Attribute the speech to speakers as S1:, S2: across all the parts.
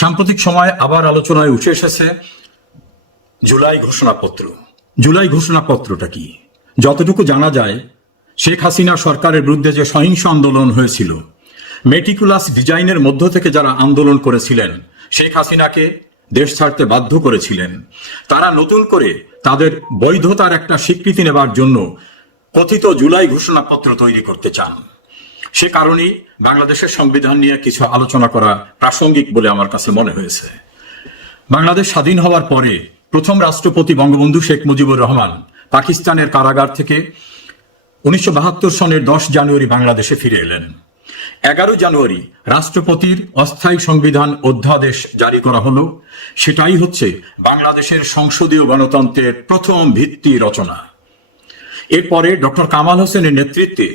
S1: সাম্প্রতিক সময়ে আবার আলোচনায় উঠে এসেছে জুলাই ঘোষণাপত্র। জুলাই ঘোষণাপত্রটা কি? যতটুকু জানা যায়, শেখ হাসিনা সরকারের বিরুদ্ধে যে সহিংস আন্দোলন হয়েছিল মেটিকুলাস ডিজাইনের মধ্য থেকে যারা আন্দোলন করেছিলেন, শেখ হাসিনাকে দেশ ছাড়তে বাধ্য করেছিলেন, তারা নতুন করে তাদের বৈধতার একটা স্বীকৃতি নেবার জন্য কথিত জুলাই ঘোষণাপত্র তৈরি করতে চান। সে কারণেই বাংলাদেশের সংবিধান নিয়ে কিছু আলোচনা করা প্রাসঙ্গিক বলে আমার কাছে মনে হয়েছে। বাংলাদেশ স্বাধীন হওয়ার পরে প্রথম রাষ্ট্রপতি বঙ্গবন্ধু শেখ মুজিবুর রহমান পাকিস্তানের কারাগার থেকে উনিশশো বাহাত্তর সনের দশ জানুয়ারি বাংলাদেশে ফিরে এলেন। এগারো জানুয়ারি রাষ্ট্রপতির অস্থায়ী সংবিধান অধ্যাদেশ জারি করা হলো। সেটাই হচ্ছে বাংলাদেশের সংসদীয় গণতন্ত্রের প্রথম ভিত্তি রচনা। এরপরে ডক্টর কামাল হোসেনের নেতৃত্বে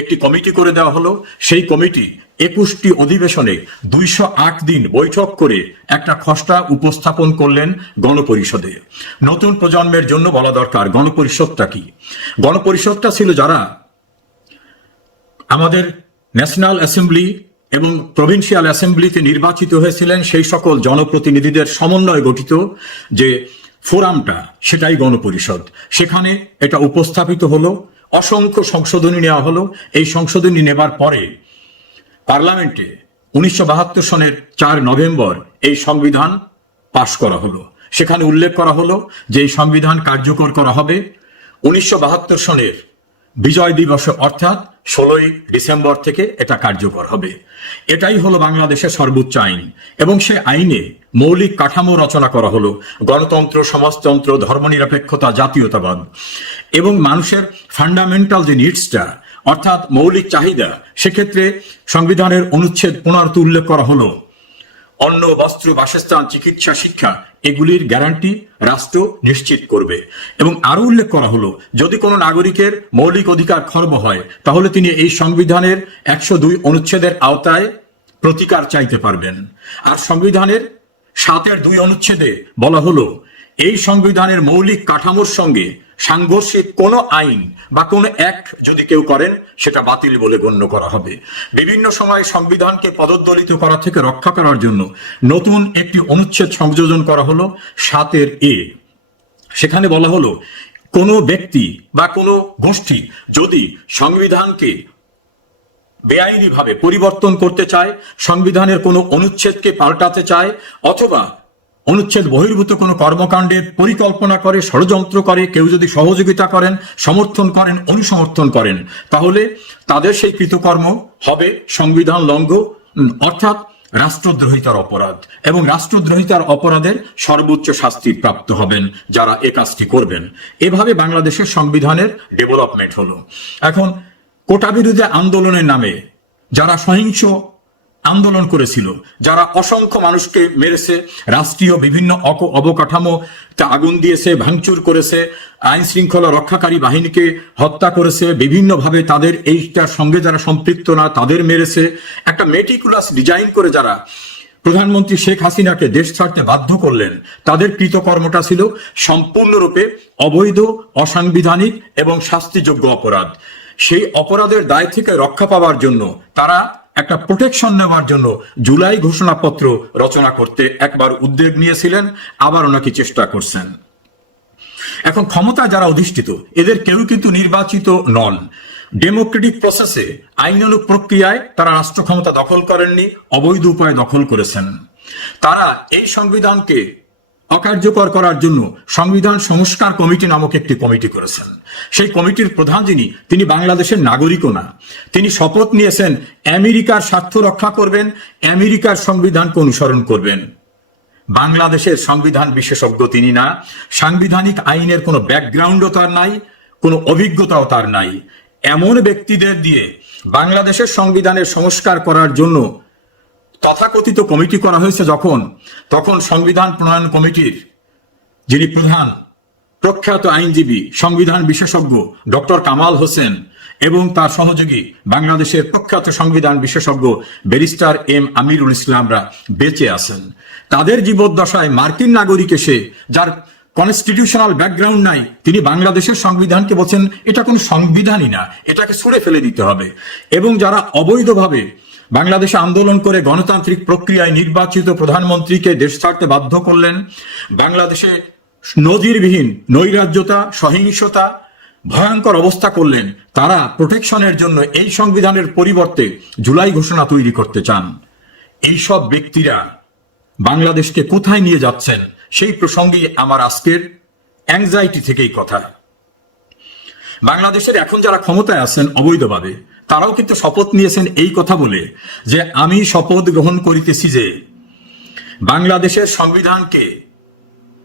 S1: একটি কমিটি করে দেওয়া হলো। সেই কমিটি একুশটি অধিবেশনে দুইশো আট দিন বৈঠক করে একটা খসড়া উপস্থাপন করলেন গণপরিষদে। নতুন প্রজন্মের জন্য বলা দরকার, গণপরিষদটা কি? গণপরিষদটা ছিল যারা আমাদের ন্যাশনাল অ্যাসেম্বলি এবং প্রভিন্সিয়াল অ্যাসেম্বলিতে নির্বাচিত হয়েছিলেন, সেই সকল জনপ্রতিনিধিদের সমন্বয়ে গঠিত যে ফোরামটা সেটাই গণপরিষদ। সেখানে এটা উপস্থাপিত হলো, অসংখ্য সংশোধনী নেওয়া হলো। এই সংশোধনী নেবার পরে পার্লামেন্টে উনিশশো বাহাত্তর সনের চার নভেম্বর এই সংবিধান পাশ করা হলো। সেখানে উল্লেখ করা হলো যে এই সংবিধান কার্যকর করা হবে। উনিশশো বাহাত্তর সনের বিজয় দিবসে অর্থাৎ ষোলোই ডিসেম্বর থেকে এটা কার্যকর হবে। এটাই হলো বাংলাদেশের সর্বোচ্চ আইন এবং সে আইনে মৌলিক কাঠামো রচনা করা হলো। গণতন্ত্র, সমাজতন্ত্র, ধর্মনিরপেক্ষতা, জাতীয়তাবাদ এবং মানুষের ফান্ডামেন্টাল যে নিডসটা অর্থাৎ মৌলিক চাহিদা, সেক্ষেত্রে সংবিধানের অনুচ্ছেদ পুনরায় উল্লেখ করা হলো। অন্ন, বস্ত্র, বাসস্থান, চিকিৎসা, শিক্ষা এগুলির গ্যারান্টি রাষ্ট্র নিশ্চিত করবে। এবং আরও উল্লেখ করা হলো, যদি কোনো নাগরিকের মৌলিক অধিকার খর্ব হয়, তাহলে তিনি এই সংবিধানের একশো দুই অনুচ্ছেদের আওতায় প্রতিকার চাইতে পারবেন। আর সংবিধানের সাতের দুই অনুচ্ছেদে বলা হলো এই সংবিধানের মৌলিক কাঠামোর সঙ্গে সাংঘর্ষিক কোনো আইন বা কোনো অ্যাক্ট যদি কেউ করেন, সেটা বাতিল বলে গণ্য করা হবে। বিভিন্ন সময় সংবিধানকে পদদলিত করা থেকে রক্ষা করার জন্য নতুন একটি অনুচ্ছেদ সংযোজন করা হলো সাতের এ। সেখানে বলা হলো, কোনো ব্যক্তি বা কোনো গোষ্ঠী যদি সংবিধানকে বেআইনিভাবে পরিবর্তন করতে চায়, সংবিধানের কোনো অনুচ্ছেদকে পাল্টাতে চায়, অথবা অনুচ্ছেদ বহির্ভূত কোনো কর্মকাণ্ডের পরিকল্পনা করে, ষড়যন্ত্র করে, কেউ যদি সহযোগিতা করেন, সমর্থন করেন, অনুসমর্থন করেন, তাহলে তাদের সেই কৃতকর্ম হবে সংবিধান লঙ্ঘ অর্থাৎ রাষ্ট্রদ্রোহিতার অপরাধ। এবং রাষ্ট্রদ্রোহিতার অপরাধের সর্বোচ্চ শাস্তি প্রাপ্ত হবেন যারা এ কাজটি করবেন। এভাবে বাংলাদেশের সংবিধানের ডেভেলপমেন্ট হলো। এখন কোটা বিরোধী আন্দোলনের নামে যারা সহিংস আন্দোলন করেছিল, যারা অসংখ্য মানুষকে মেরেছে, রাষ্ট্রীয় বিভিন্ন অক- অবকাঠামো আগুন দিয়েছে, ভাঙচুর করেছে, আইন শৃঙ্খলা রক্ষাকারী বাহিনীকে হত্যা করেছে, বিভিন্নভাবে তাদের এইটার সঙ্গে যারা সম্পৃক্ত না, তাদের মেরেছে। একটা মেটিকুলাস ডিজাইন করে যারা প্রধানমন্ত্রী শেখ হাসিনাকে দেশ ছাড়তে বাধ্য করলেন, তাদের কৃতকর্মটা ছিল সম্পূর্ণরূপে অবৈধ, অসাংবিধানিক এবং শাস্তিযোগ্য অপরাধ। সেই অপরাধের দায় থেকে রক্ষা পাওয়ার জন্য তারা একটা প্রোটেকশন নেওয়ার জন্য জুলাই ঘোষণাপত্র রচনা করতে একবার উদ্যোগ নিয়েছিলেন আবার ওনাকে চেষ্টা করছেন। এখন ক্ষমতা যারা অধিষ্ঠিত, এদের কেউ কিন্তু নির্বাচিত নন। ডেমোক্রেটিক প্রসেসে আইনানুগ প্রক্রিয়ায় তারা রাষ্ট্র ক্ষমতা দখল করেননি, অবৈধ উপায়ে দখল করেছেন। তারা এই সংবিধানকে অকার্যকর করার জন্য সংবিধান সংস্কার কমিটি নামক একটি কমিটি করেছেন। সেই কমিটির প্রধান যিনি, তিনি বাংলাদেশের নাগরিকও না। তিনি শপথ নিয়েছেন, আমেরিকার স্বার্থ রক্ষা করবেন, আমেরিকার সংবিধানকে অনুসরণ করবেন। বাংলাদেশের সংবিধান বিশেষজ্ঞ তিনি না। সাংবিধানিক আইনের কোনো ব্যাকগ্রাউন্ডও তার নাই, কোনো অভিজ্ঞতাও তার নাই। এমন ব্যক্তিদের দিয়ে বাংলাদেশের সংবিধানের সংস্কার করার জন্য তথাকথিত কমিটি করা হয়েছে যখন, তখন সংবিধান প্রণয়ন কমিটির যিনি প্রধান, প্রখ্যাত আইনজীবী, সংবিধান বিশেষজ্ঞ ডক্টর কামাল হোসেন এবং তার সহযোগী বাংলাদেশের প্রখ্যাত সংবিধান বিশেষজ্ঞ ব্যারিস্টার এম আমিরুল ইসলামরা বেঁচে আছেন। তাদের জীবদ্দশায় মার্কিন নাগরিক এসে, যার কনস্টিটিউশনাল ব্যাকগ্রাউন্ড নাই, তিনি বাংলাদেশের সংবিধানকে বলছেন, এটা কোনো সংবিধানই না, এটাকে ছুড়ে ফেলে দিতে হবে। এবং যারা অবৈধভাবে বাংলাদেশে আন্দোলন করে গণতান্ত্রিক প্রক্রিয়ায় নির্বাচিত প্রধানমন্ত্রীকে দেশ ছাড়তে বাধ্য করলেন বাংলাদেশে নজিরবিহীন নৈরাজ্যতা, সহিংসতা, ভয়ঙ্কর অবস্থা করলেন। তারা প্রোটেকশনের জন্য এই সংবিধানের পরিবর্তে জুলাই ঘোষণা তৈরি করতে চান। এইসব ব্যক্তিরা বাংলাদেশকে কোথায় নিয়ে যাচ্ছেন সেই প্রসঙ্গে আমার আজকের অ্যাংজাইটি থেকেই কথা। বাংলাদেশের এখন যারা ক্ষমতায় আছেন অবৈধভাবে তারাও কিন্তু শপথ নিয়েছেন এই কথা বলে যে আমি শপথ গ্রহণ করিতেছি যে বাংলাদেশের সংবিধানকে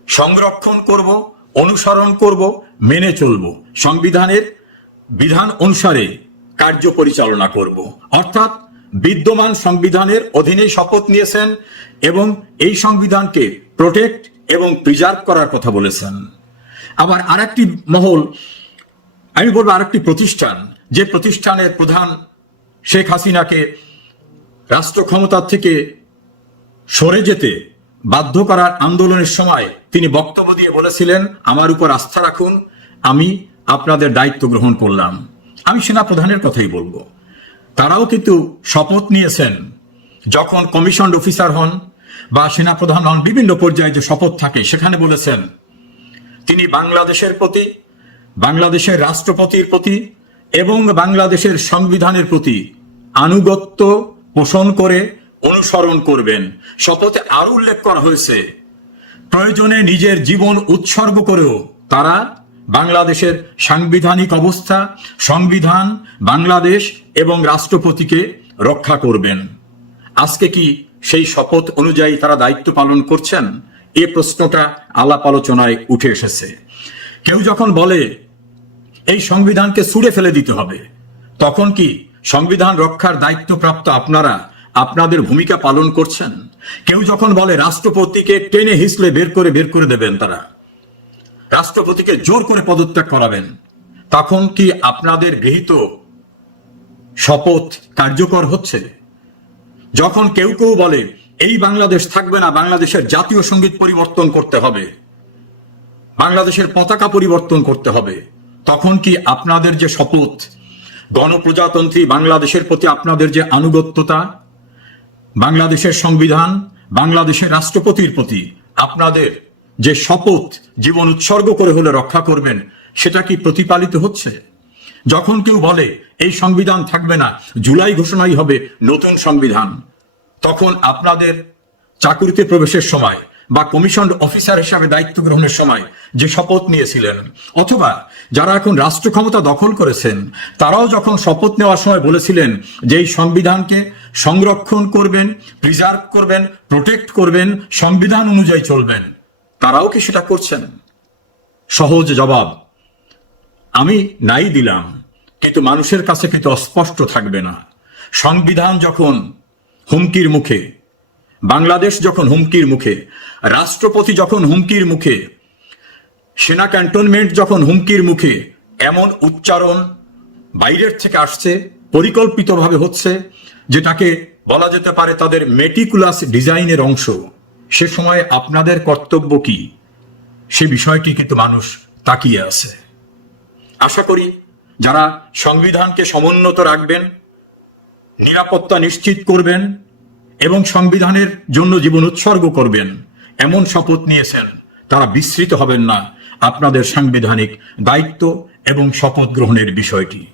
S1: সংরক্ষণ করব, অনুসরণ করব, মেনে চলব। সংবিধানের বিধান অনুসারে কার্য পরিচালনা করব। অর্থাৎ বিদ্যমান সংবিধানের অধীনে শপথ নিয়েছেন এবং এই সংবিধানকে প্রোটেক্ট এবং প্রিজার্ভ করার কথা বলেছেন। আবার আরেকটি মহল আমি বলব আরেকটি প্রতিষ্ঠান, যে প্রতিষ্ঠানের প্রধান শেখ হাসিনাকে রাষ্ট্র ক্ষমতার থেকে সরে যেতে বাধ্য করার আন্দোলনের সময় তিনি বক্তব্য দিয়ে বলেছিলেন, আমার উপর আস্থা রাখুন, আমি আপনাদের দায়িত্ব গ্রহণ করলাম। আমি সেনা প্রধানের কথাই বলব। তারাও কিন্তু শপথ নিয়েছেন, যখন কমিশন অফিসার হন বা সেনা প্রধান হন, বিভিন্ন পর্যায়ে যে শপথ থাকে, সেখানে বলেছেন, তিনি বাংলাদেশের প্রতি বাংলাদেশের রাষ্ট্রপতির প্রতি এবং বাংলাদেশের সংবিধানের প্রতি আনুগত্য পোষণ করে অনুসরণ করবেন। শপথে আরও উল্লেখ করা হয়েছে, প্রয়োজনে নিজের জীবন উৎসর্গ করেও তারা বাংলাদেশের সাংবিধানিক অবস্থা, সংবিধান, বাংলাদেশ এবং রাষ্ট্রপতিকে রক্ষা করবেন। আজকে কি সেই শপথ অনুযায়ী তারা দায়িত্ব পালন করছেন? এ প্রশ্নটা আলাপ আলোচনায় উঠে এসেছে। কেউ যখন বলে, এই সংবিধানকে ছুঁড়ে ফেলে দিতে হবে, তখন কি সংবিধান রক্ষার দায়িত্বপ্রাপ্ত আপনারা আপনাদের ভূমিকা পালন করছেন? কেউ যখন বলে, রাষ্ট্রপতিকে টেনে হিসলে বের করে বের করে দেবেন তারা, রাষ্ট্রপতিকে জোর করে পদত্যাগ করাবেন, তখন কি আপনাদের গৃহীত শপথ কার্যকর হচ্ছে? যখন কেউ কেউ বলে, এই বাংলাদেশ থাকবে না, বাংলাদেশের জাতীয় সংগীত পরিবর্তন করতে হবে বাংলাদেশের পতাকা পরিবর্তন করতে হবে। তখন কি আপনাদের যে শপথ, গণপ্রজাতন্ত্রী বাংলাদেশের প্রতি আপনাদের যে আনুগত্যতা, বাংলাদেশের সংবিধান, বাংলাদেশের রাষ্ট্রপতির প্রতি আপনাদের যে শপথ, জীবন উৎসর্গ করে হলে রক্ষা করবেন, সেটা কি প্রতিপালিত হচ্ছে? যখন কেউ বলে, এই সংবিধান থাকবে না, জুলাই ঘোষণাই হবে নতুন সংবিধান, তখন আপনাদের চাকুরিতে প্রবেশের সময় বা কমিশন অফিসার হিসাবে দায়িত্ব গ্রহণের সময় যে শপথ নিয়েছিলেন, অথবা যারা এখন রাষ্ট্র ক্ষমতা দখল করেছেন, তারাও যখন শপথ নেওয়ার সময় বলেছিলেন যে এই সংবিধানকে সংরক্ষণ করবেন প্রিজার্ভ করবেন প্রোটেক্ট করবেন, সংবিধান অনুযায়ী চলবেন, তারাও কি সেটা করছেন? সহজ জবাব, আমি নাই দিলাম, কিন্তু মানুষের কাছে কিন্তু অস্পষ্ট থাকবে না। সংবিধান যখন হুমকির মুখে বাংলাদেশ যখন হুমকির মুখে, রাষ্ট্রপতি যখন হুমকির মুখে, সেনা ক্যান্টনমেন্ট যখন হুমকির মুখে, এমন উচ্চারণ বাইরের থেকে আসছে, পরিকল্পিতভাবে হচ্ছে, যেটাকে বলা যেতে পারে তাদের মেটিকুলাস ডিজাইনের অংশ। সে সময় আপনাদের কর্তব্য কি? সে বিষয়টি কিন্তু মানুষ তাকিয়ে আছে। আশা করি যারা সংবিধানকে সমুন্নত রাখবেন, নিরাপত্তা নিশ্চিত করবেন এবং সংবিধানের জন্য জীবন উৎসর্গ করবেন। এমন শপথ নিয়েছেন। তারা বিস্মৃত হবেন না আপনাদের সাংবিধানিক দায়িত্ব এবং শপথ গ্রহণের বিষয়টি।